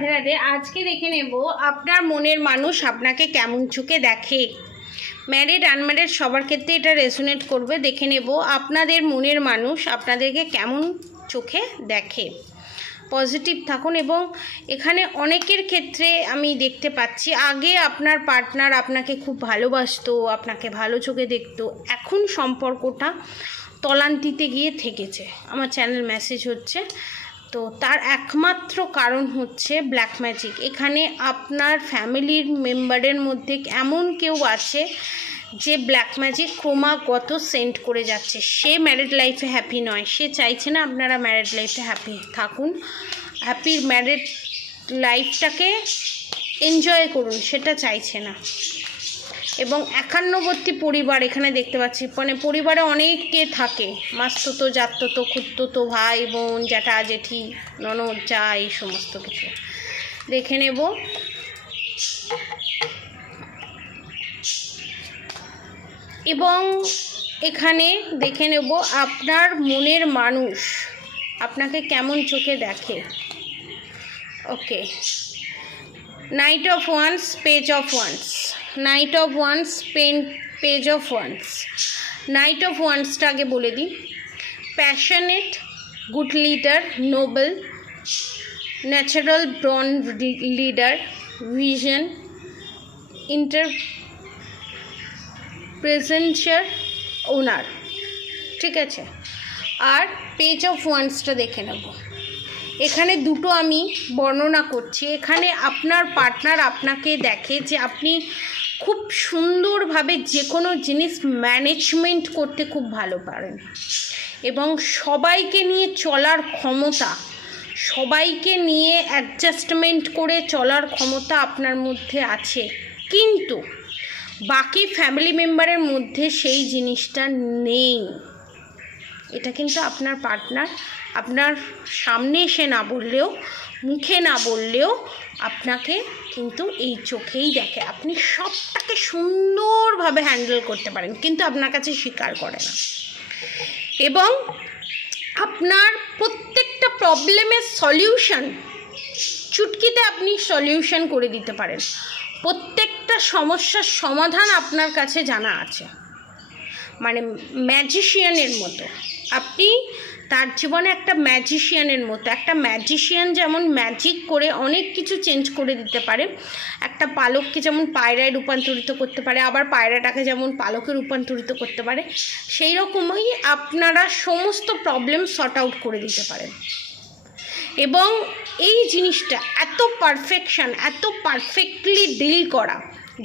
রাধে রাধে। আজকে দেখে নেব আপনার মনের মানুষ আপনাকে কেমন চোখে দেখে। ম্যারিড আনম্যারিড সবার ক্ষেত্রে এটা রেজোনেট করবে। দেখে নেব আপনাদের মনের মানুষ আপনাদেরকে কেমন চোখে দেখে। পজিটিভ থাকুন। এবং এখানে অনেকের ক্ষেত্রে আমি দেখতে পাচ্ছি আগে আপনার পার্টনার আপনাকে খুব ভালোবাসতো, আপনাকে ভালো চোখে দেখতো, এখন সম্পর্কটা তলান্তিতে গিয়ে থেকেছে, আমার চ্যানেল মেসেজ হচ্ছে। তো তার একমাত্র কারণ হচ্ছে ব্ল্যাক ম্যাজিক। এখানে আপনার ফ্যামিলির মেম্বারের মধ্যে এমন কেউ আছে যে ব্ল্যাক ম্যাজিক ক্রমাগত সেন্ড করে যাচ্ছে। সে ম্যারিড লাইফে হ্যাপি নয়, সে চাইছে না আপনারা ম্যারিড লাইফে হ্যাপি থাকুন, হ্যাপি ম্যারিড লাইফটাকে এনজয় করুন, সেটা চাইছে না। এবং একান্নবর্তী পরিবার এখানে দেখতে পাচ্ছি, মানে পরিবারে অনেকে থাকে, মাস্তুতো জাততো খুঁড়তো ভাই বোন জ্যাঠা জেঠি ননদ যা এই সমস্ত কিছু দেখে নেব। এবং এখানে দেখে নেব আপনার মনের মানুষ আপনাকে কেমন চোখে দেখে। Okay, knight of wands, page of wands, knight of wands, page of wands. Knight of ওয়ান্সটা আগে বলে দিই। Passionate, good leader, noble, natural born leader, vision, প্রেজেন্সার, ওনার। ঠিক আছে, আর পেজ অফ ওয়ান্সটা দেখে নেব। এখানে দুটো আমি বর্ণনা করছি। এখানে আপনার পার্টনার আপনাকে দেখে যে আপনি খুব সুন্দরভাবে যে কোনো জিনিস ম্যানেজমেন্ট করতে খুব ভালো পারেন এবং সবাইকে নিয়ে চলার ক্ষমতা, সবাইকে নিয়ে অ্যাডজাস্টমেন্ট করে চলার ক্ষমতা আপনার মধ্যে আছে। কিন্তু বাকি ফ্যামিলি মেম্বারের মধ্যে সেই জিনিসটা নেই। এটা কিন্তু আপনার পার্টনার আপনার সামনে এসে না বললেও, মুখে না বললেও আপনাকে কিন্তু এই চোখেই দেখে। আপনি সবটাকে সুন্দরভাবে হ্যান্ডেল করতে পারেন, কিন্তু আপনার কাছে স্বীকার করে না। এবং আপনার প্রত্যেকটা প্রবলেমের সলিউশন চুটকিতে আপনি সলিউশন করে দিতে পারেন। প্রত্যেকটা সমস্যার সমাধান আপনার কাছে জানা আছে, মানে ম্যাজিশিয়ানের মতো। আপনি তার জীবনে একটা ম্যাজিশিয়ানের মতো। একটা ম্যাজিশিয়ান যেমন ম্যাজিক করে অনেক কিছু চেঞ্জ করে দিতে পারে, একটা পালককে যেমন পায়রায় রূপান্তরিত করতে পারে, আবার পায়রাটাকে যেমন পালকে রূপান্তরিত করতে পারে, সেই রকমই আপনারা সমস্ত প্রবলেম সর্ট আউট করে দিতে পারেন। এবং এই জিনিসটা এত পারফেকশন, এত পারফেক্টলি ডিল করা,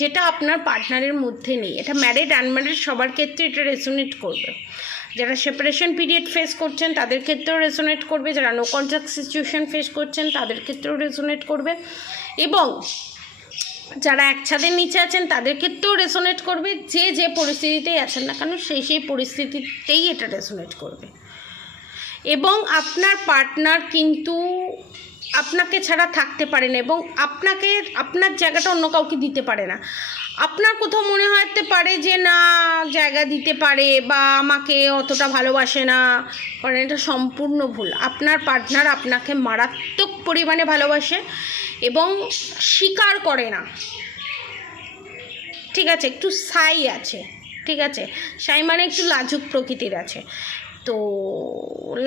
যেটা আপনার পার্টনারের মধ্যে নেই। এটা ম্যারিড আনম্যারিড সবার ক্ষেত্রে এটা রেজোনেট করবে। যারা সেপারেশন পিরিয়ড ফেস করছেন তাদের ক্ষেত্রেও রেজোনেট করবে, যারা নো কন্ট্যাক্ট সিচুয়েশন ফেস করছেন তাদের ক্ষেত্রেও রেজোনেট করবে, এবং যারা এক ছাদের নিচে আছেন তাদের ক্ষেত্রেও রেজোনেট করবে। যে যে পরিস্থিতিতেই আছেন না কেন সেই পরিস্থিতিতেই এটা রেজোনেট করবে। এবং আপনার পার্টনার কিন্তু আপনাকে ছাড়া থাকতে পারে না, এবং আপনার জায়গাটা অন্য কাউকে দিতে পারে না। আপনার কোথাও মনে হতে পারে যে না জায়গা দিতে পারে বা আমাকে অতটা ভালোবাসে না, কারণ এটা সম্পূর্ণ ভুল। আপনার পার্টনার আপনাকে মারাত্মক পরিমাণে ভালোবাসে এবং স্বীকার করে না। ঠিক আছে, একটু সাই আছে। ঠিক আছে, সাই মানে একটু লাজুক প্রকৃতির আছে। তো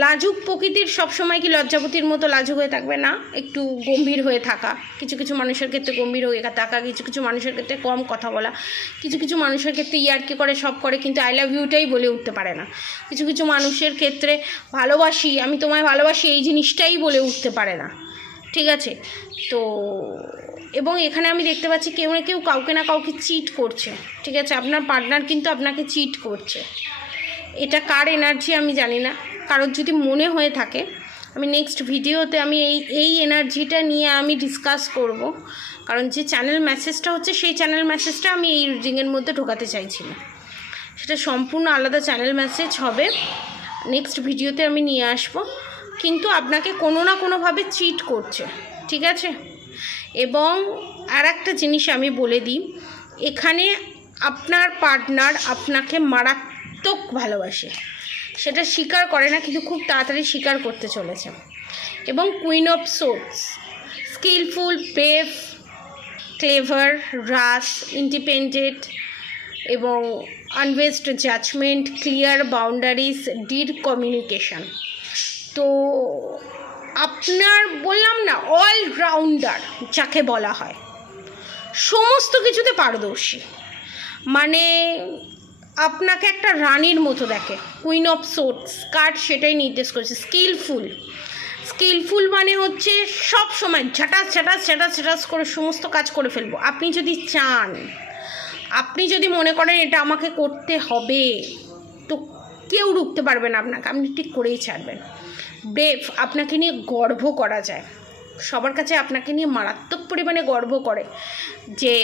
লাজুক প্রকৃতির সবসময় কি লজ্জাপতির মতো লাজুক হয়ে থাকবে না, একটু গম্ভীর হয়ে থাকা, কিছু কিছু মানুষের ক্ষেত্রে গম্ভীর হয়ে থাকা, কিছু কিছু মানুষের ক্ষেত্রে কম কথা বলা, কিছু কিছু মানুষের ক্ষেত্রে ইয়ার্কি করে সব করে কিন্তু আই লাভ ইউটাই বলে উঠতে পারে না, কিছু কিছু মানুষের ক্ষেত্রে ভালোবাসি, আমি তোমায় ভালোবাসি এই জিনিসটাই বলে উঠতে পারে না। ঠিক আছে, তো এবং এখানে আমি দেখতে পাচ্ছি কেউ না কেউ কাউকে না কাউকে চিট করছে। ঠিক আছে, আপনার পার্টনার কিন্তু আপনাকে চিট করছে। এটা কার এনার্জি আমি জানি না, কারোর যদি মনে হয়ে থাকে আমি নেক্সট ভিডিওতে আমি এই এনার্জিটা নিয়ে আমি ডিসকাস করব, কারণ যে চ্যানেল মেসেজটা হচ্ছে সেই চ্যানেল মেসেজটা আমি এই রিডিংয়ের মধ্যে ঢোকাতে চাইছি না, সেটা সম্পূর্ণ আলাদা চ্যানেল মেসেজ হবে, নেক্সট ভিডিওতে আমি নিয়ে আসব। কিন্তু আপনাকে কোনো না কোনোভাবে চিট করছে। ঠিক আছে, এবং আর একটা জিনিস আমি বলে দিই, এখানে আপনার পার্টনার আপনাকে মারাত্মক ভালোবাসে, সেটা স্বীকার করে না কিন্তু খুব তাড়াতাড়ি স্বীকার করতে চলেছে। এবং queen of swords, skillful, brave, clever, রাস, ইন্ডিপেন্ডেন্ট এবং আনওয়েস্ট জাজমেন্ট, ক্লিয়ার বাউন্ডারিজ, ডিড কমিউনিকেশন। তো আপনার বললাম না অলরাউন্ডার যাকে বলা হয়, সমস্ত কিছুতে পারদর্শী। মানে আপনাকে একটা রানীর মতো দেখে, কুইন অফ সোর্ডস কার্ড সেটাই নির্দেশ করেছে। স্কিলফুল মানে হচ্ছে সব সময় ঝাটাস করে সমস্ত কাজ করে ফেলবো। আপনি যদি চান, আপনি যদি মনে করেন এটা আমাকে করতে হবে, তো কেউ রুখতে পারবে না আপনাকে, আপনি ঠিক করেই ছাড়বেন। ব্রেভ, আপনাকে নিয়ে গর্ব করা যায়, সবার কাছে আপনাকে নিয়ে মারাত্মক পরিমাণে গর্ব করে যে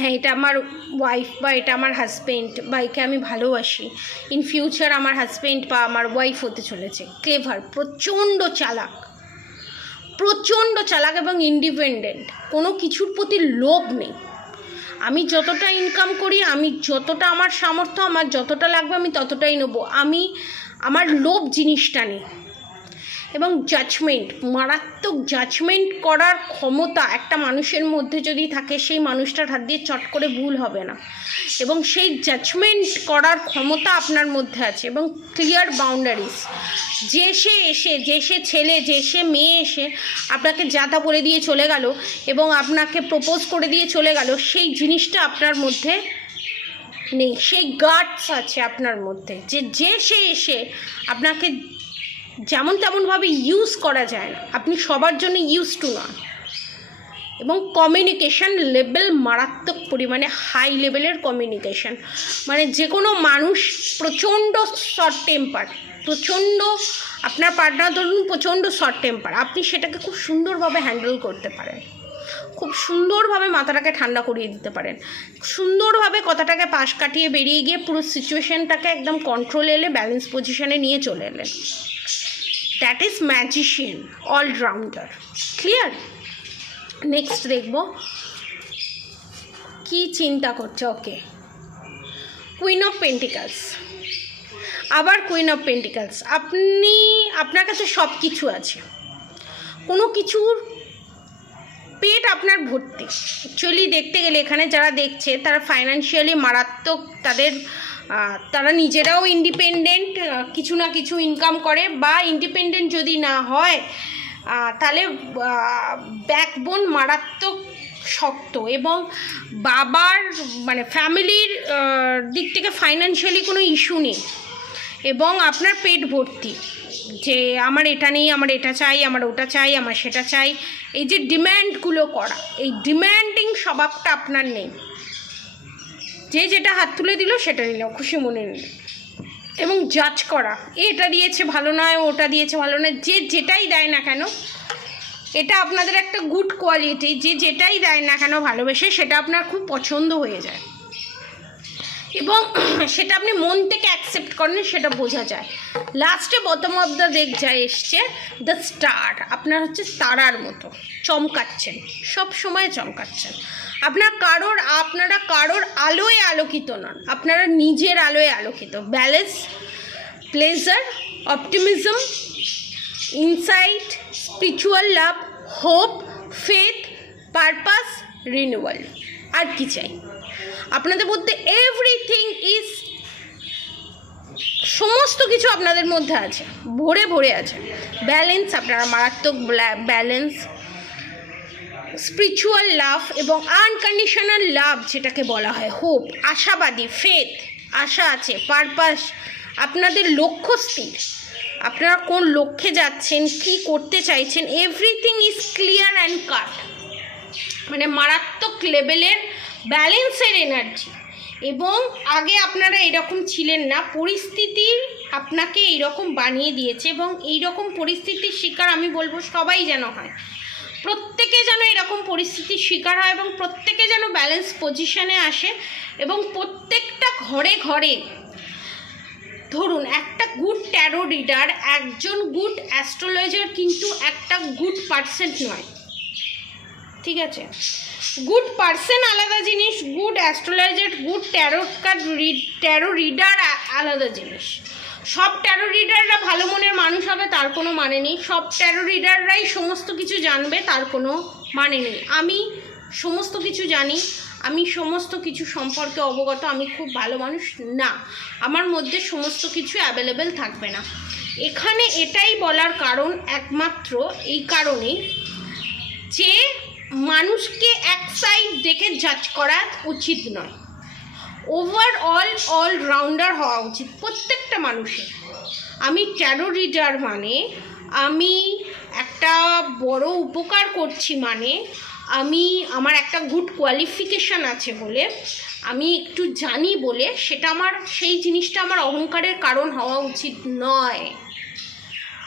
হ্যাঁ এটা আমার ওয়াইফ বা এটা আমার হাজব্যান্ড বা একে আমি ভালোবাসি, ইন ফিউচার আমার হাজব্যান্ড বা আমার ওয়াইফ হতে চলেছে। ক্লেভার, প্রচণ্ড চালাক এবং ইন্ডিপেন্ডেন্ট, কোনো কিছুর প্রতি লোভ নেই। আমি যতটা ইনকাম করি, আমি যতটা আমার সামর্থ্য, আমার যতটা লাগবে আমি ততটাই নেবো, আমার লোভ জিনিসটা নেই। এবং জাজমেন্ট, মারাত্মক জাজমেন্ট করার ক্ষমতা একটা মানুষের মধ্যে যদি থাকে, সেই মানুষটার হাত দিয়ে চট করে ভুল হবে না, এবং সেই জাজমেন্ট করার ক্ষমতা আপনার মধ্যে আছে। এবং ক্লিয়ার বাউন্ডারিজ, যে সে ছেলে যে সে মেয়ে এসে আপনাকে যাতা বলে দিয়ে চলে গেল এবং আপনাকে প্রপোজ করে দিয়ে চলে গেল, সেই জিনিসটা আপনার মধ্যে নেই। সেই গাটস আছে আপনার মধ্যে যে সে এসে আপনাকে যেমন তেমনভাবে ইউজ করা যায় না, আপনি সবার জন্য ইউজ টু নন। এবং কমিউনিকেশান লেভেল মারাত্মক পরিমাণে হাই লেভেলের কমিউনিকেশান, মানে যে কোনো মানুষ প্রচণ্ড শর্ট টেম্পার, আপনার পার্টনার ধরুন প্রচণ্ড শর্ট টেম্পার, আপনি সেটাকে খুব সুন্দরভাবে হ্যান্ডেল করতে পারেন, খুব সুন্দরভাবে মাথাটাকে ঠান্ডা করিয়ে দিতে পারেন, সুন্দরভাবে কথাটাকে পাশ কাটিয়ে বেরিয়ে গিয়ে পুরো সিচুয়েশানটাকে একদম কন্ট্রোলে এলে ব্যালেন্স পজিশানে নিয়ে চলে এলেন। That is magician, allrounder. Clear? Next দেখব কি চিন্তা করছে। ওকে, কুইন অফ পেন্টিকালস, আবার কুইন অফ পেন্টিকালস। আপনার কাছে সব কিছু আছে, কোনো কিছুর পেট আপনার ভর্তি। অ্যাকচুয়ালি দেখতে গেলে এখানে যারা দেখছে তারা ফাইন্যান্সিয়ালি মারাত্মক, তারা নিজেরাও ইন্ডিপেন্ডেন্ট, কিছু না কিছু ইনকাম করে, বা ইন্ডিপেন্ডেন্ট যদি না হয় তাহলে ব্যাকবোন মারাত্মক শক্ত, এবং বাবার মানে ফ্যামিলির দিক থেকে ফাইন্যান্সিয়ালি কোনো ইস্যু নেই, এবং আপনার পেট ভর্তি যে আমার এটা নেই, আমার এটা চাই, আমার ওটা চাই, আমার সেটা চাই, এই যে ডিম্যান্ডগুলো করা, এই ডিম্যান্ডিং স্বভাবটা আপনার নেই। যে যেটা হাত তুলে দিল সেটা নিল, খুশি মনে নিল। এবং জাজ করা, এটা দিয়েছে ভালো নয়, ওটা দিয়েছে ভালো নয়, যে যেটাই দেয় না কেন, এটা আপনাদের একটা গুড কোয়ালিটি, যে যেটাই দেয় না কেন ভালোবেসে সেটা আপনার খুব পছন্দ হয়ে যায়, এবং সেটা আপনি মন থেকে অ্যাকসেপ্ট করেন, সেটা বোঝা যায়। লাস্টে বটম অফ দ্য ডেক যা এসছে দ্য স্টার, আপনার হচ্ছে তারার মতো চমকাচ্ছেন, সব সময় চমকাচ্ছেন। আপনারা কারোর আলোয় আলোকিত নন, আপনারা নিজের আলোয় আলোকিত। Balance, pleasure, optimism, insight, spiritual love, hope, faith, purpose, renewal. আর কি চাই আপনাদের মধ্যে? এভরিথিং ইজ, সমস্ত কিছু আপনাদের মধ্যে আছে, ভরে ভরে আছে। ব্যালেন্স, আপনারা মারাত্মক ব্যালেন্স, স্পিরিচুয়াল লাভ এবং আনকন্ডিশনাল লাভ যেটাকে বলা হয়, হোপ, আশাবাদী, ফেথ, আশা আছে, পারপাস, আপনাদের লক্ষ্য স্থির, আপনারা কোন লক্ষ্যে যাচ্ছেন, কি করতে চাইছেন, everything is clear and cut, মানে মারাত্মক লেভেলের ব্যালেন্সের এনার্জি। এবং আগে আপনারা এরকম ছিলেন না, পরিস্থিতি আপনাকে এইরকম বানিয়ে দিয়েছে, এবং এইরকম পরিস্থিতির শিকার আমি বলবো সবাই যেন হয়, প্রত্যেকে যেন এরকম পরিস্থিতির শিকার হয়, এবং প্রত্যেকে যেন ব্যালেন্স পজিশনে আসে, এবং প্রত্যেকটা ঘরে ঘরে ধরুন একটা গুড ট্যারো রিডার, একজন গুড অ্যাস্ট্রোলজার কিন্তু একটা গুড পার্সন নয়, ঠিক আছে? গুড পার্সন আলাদা জিনিস, good astrologer, good taro reader আলাদা জিনিস। সব ট্যারো রিডাররা ভালো মনের মানুষ হবে তার কোনো মানে নেই, সব ট্যারো রিডাররাই সমস্ত কিছু জানবে তার কোনো মানে নেই। আমি সমস্ত কিছু জানি, আমি সমস্ত কিছু সম্পর্কে অবগত, আমি খুব ভালো মানুষ না, আমার মধ্যে সমস্ত কিছু অ্যাভেলেবেল থাকবে না। এখানে এটাই বলার কারণ একমাত্র এই কারণেই যে মানুষকে এক সাইড দেখে জাজ করা উচিত নয়, ওভারঅল অলরাউন্ডার হওয়া উচিত প্রত্যেকটা মানুষের। আমি ট্যারো রিডার মানে আমি একটা বড় উপকার করছি, মানে আমি আমার একটা গুড কোয়ালিফিকেশান আছে বলে, আমি একটু জানি বলে সেটা আমার, সেই জিনিসটা আমার অহংকারের কারণ হওয়া উচিত নয়।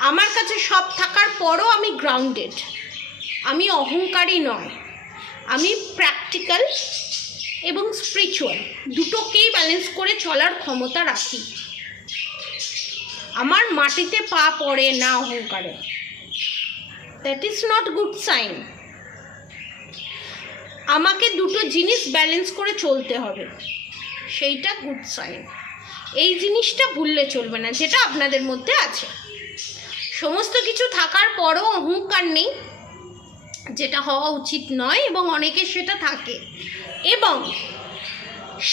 আমার কাছে সব থাকার পরও আমি গ্রাউন্ডেড, আমি অহংকারী নয়, আমি প্র্যাকটিক্যাল এবং স্পিরিচুয়াল দুটোকেই ব্যালেন্স করে চলার ক্ষমতা রাখি। আমার মাটিতে পা পড়ে না অহংকারে, that is not good sign. আমাকে দুটো জিনিস ব্যালেন্স করে চলতে হবে, সেইটা গুড সাইন। এই জিনিসটা ভুললে চলবে না, যেটা আপনাদের মধ্যে আছে। সমস্ত কিছু থাকার পরও অহংকার নেই, যেটা হওয়া উচিত নয়, এবং অনেকের সেটা থাকে। এবং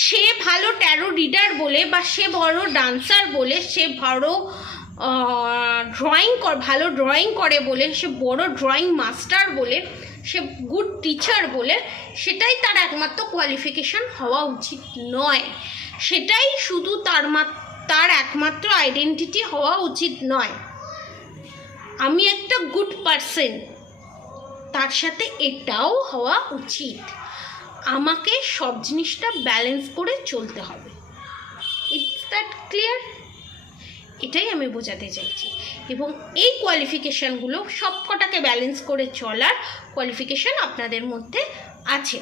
সে ভালো ট্যারো রিডার বলে বা সে বড় ডান্সার বলে, সে ভালো ভালো ড্রয়িং করে বলে, সে বড় ড্রয়িং মাস্টার বলে, সে গুড টিচার বলে, সেটাই তার একমাত্র কোয়ালিফিকেশান হওয়া উচিত নয়, সেটাই শুধু তার একমাত্র আইডেন্টিটি হওয়া উচিত নয়। আমি একটা গুড পারসন, তার সাথে এটাও হওয়া উচিত। আমাকে সব জিনিসটা ব্যালেন্স করে চলতে হবে। It's that clear? এটাই আমি বোঝাতে চাইছি। এবং এই কোয়ালিফিকেশানগুলো সব কটাকে ব্যালেন্স করে চলার কোয়ালিফিকেশান আপনাদের মধ্যে আছে।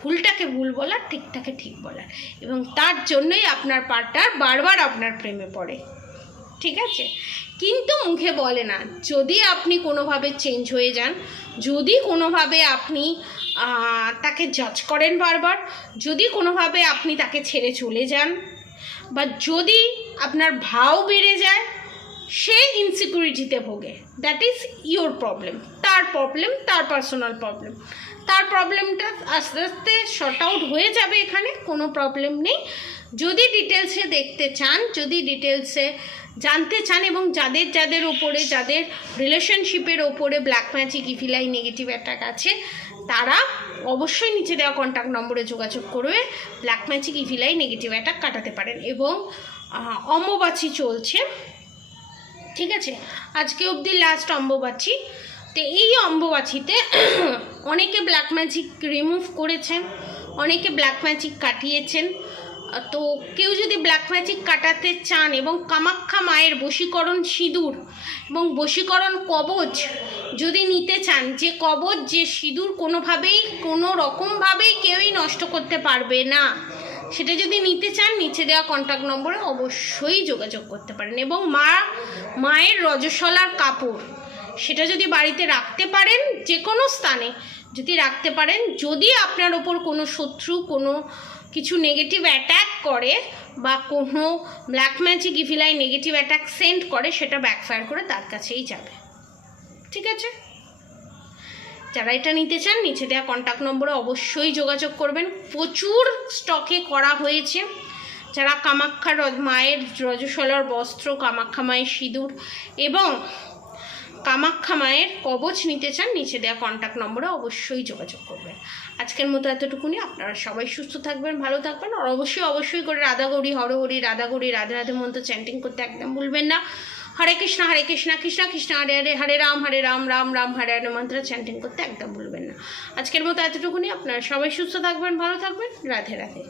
ভুলটাকে ভুল বলার, ঠিকটাকে ঠিক বলার, এবং তার জন্যই আপনার পার্টনার বারবার আপনার প্রেমে পড়ে, ঠিক আছে? কিন্তু মুখে বলে না। যদি আপনি কোনোভাবে চেঞ্জ হয়ে যান, যদি কোনোভাবে আপনি তাকে জাজ করেন বারবার, যদি কোনোভাবে আপনি তাকে ছেড়ে চলে যান, বা যদি আপনার ভাও বেড়ে যায়, সে ইনসিকিউরিটিতে ভোগে, দ্যাট ইজ ইয়োর প্রবলেম। তার পার্সোনাল প্রবলেম, তার প্রবলেমটা আস্তে আস্তে শর্ট আউট হয়ে যাবে, এখানে কোনো প্রবলেম নেই। যদি ডিটেলসে দেখতে চান, যদি ডিটেলসে জানতে চান, এবং যাদের ওপরে, যাদের রিলেশনশিপের ওপরে black magic, evil eye, negative attack আছে, তারা অবশ্যই নিচে দেওয়া কন্ট্যাক্ট নম্বরে যোগাযোগ করবে, black magic, evil eye, negative attack কাটাতে পারেন। এবং অম্বুবাচী চলছে, ঠিক আছে? আজকে অবধি লাস্ট অম্বুবাচী। তো এই অম্বুবাচীতে অনেকে ব্ল্যাক ম্যাজিক রিমুভ করেছেন, অনেকে ব্ল্যাক ম্যাজিক কাটিয়েছেন। তো কেউ যদি ব্ল্যাক ম্যাজিক কাটাতে চান এবং কামাখ্যা মায়ের বশীকরণ সিঁদুর এবং বশীকরণ কবচ যদি নিতে চান, যে কবচ, যে সিঁদুর কোনোভাবেই, কোনো রকমভাবেই কেউই নষ্ট করতে পারবে না, সেটা যদি নিতে চান, নিচে দেওয়া কন্ট্যাক্ট নম্বরে অবশ্যই যোগাযোগ করতে পারেন। এবং মায়ের রজস্বলার কাপড়, সেটা যদি বাড়িতে রাখতে পারেন, যে কোনো স্থানে যদি রাখতে পারেন, যদি আপনার ওপর কোনো শত্রু, কোনো কিছু নেগেটিভ অ্যাটাক করে, বা কোনো black magic, evil eye, negative attack send করে, সেটা ব্যাকফায়ার করে তার কাছেই যাবে, ঠিক আছে? যারা এটা নিতে চান, নিচে দেওয়া কন্ট্যাক্ট নম্বরে অবশ্যই যোগাযোগ করবেন। প্রচুর স্টকে করা হয়েছে। যারা কামাখ্যার মায়ের রজস্বলার বস্ত্র, কামাখ্যা মায়ের সিঁদুর এবং কামাখ্যা মায়ের কবচ নিতে চান, নিচে দেওয়া কন্ট্যাক্ট নম্বরে অবশ্যই যোগাযোগ করবেন। আজকের মতো এতটুকুনি। আপনারা সবাই সুস্থ থাকবেন, ভালো থাকবেন, আর অবশ্যই করে রাধাগৌরী হরহরি, রাধাগৌরী রাধে রাধে মন্ত্র চ্যান্টিং করতে একদম ভুলবেন না। হরে কৃষ্ণ কৃষ্ণ কৃষ্ণ হরে হরে, হরে রাম রাম রাম হরে হরে মন্ত্র চ্যান্টিং করতে একদম ভুলবেন না। আজকের মতো এতটুকুনি। আপনারা সবাই সুস্থ থাকবেন, ভালো থাকবেন, রাধে রাধে।